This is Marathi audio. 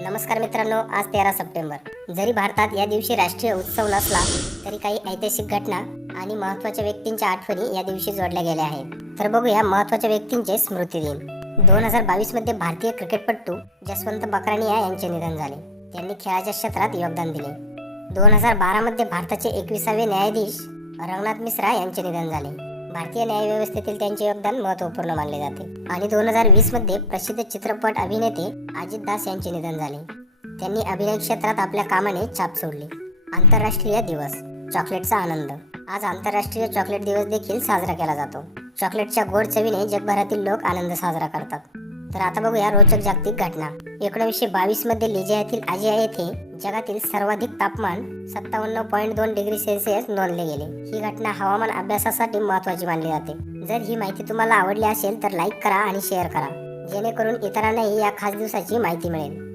नमस्कार मित्रांनो आज तेरा सप्टेंबर. जरी भारतात या दिवशी राष्ट्रीय उत्सव नसला तरी काही ऐतिहासिक घटना आणि महत्त्वाच्या व्यक्तींच्या आठवणी या दिवशी जोडल्या गेल्या आहेत. तर बघूया महत्त्वाच्या व्यक्तींचे स्मृती दिन. दोन हजार बावीसमध्ये भारतीय क्रिकेटपटू जसवंत बकरानिया यांचे निधन झाले. त्यांनी खेळाच्या क्षेत्रात योगदान दिले. दोन हजार बारा मध्ये भारताचे एकविसावे न्यायाधीश रंगनाथ मिश्रा यांचे निधन झाले. भारतीय न्यायव्यवस्थेतील त्यांचे योगदान महत्त्वपूर्ण मानले जाते. आणि दोन हजार वीसमध्ये प्रसिद्ध चित्रपट अभिनेते अजित दास यांचे निधन झाले. त्यांनी अभिनय क्षेत्रात आपल्या कामाने छाप सोडली. आंतरराष्ट्रीय दिवस चॉकलेटचा आनंद. आज आंतरराष्ट्रीय चॉकलेट दिवस देखील साजरा केला जातो. चॉकलेटच्या गोड चवीने जगभरातील लोक आनंद साजरा करतात. तर आता बघूया रोचक जागतिक घटना. एकोणीसशे बावीसमध्ये लिजिया येथील आजिया येथे जगातील सर्वाधिक तापमान सत्तावन्न पॉईंट दोन डिग्री सेल्सिअस नोंदले गेले. ही घटना हवामान अभ्यासासाठी महत्वाची मानली जाते. जर ही माहिती तुम्हाला आवडली असेल तर लाईक करा आणि शेअर करा. जेणेकरून इतरांनाही या खास दिवसाची माहिती मिळेल.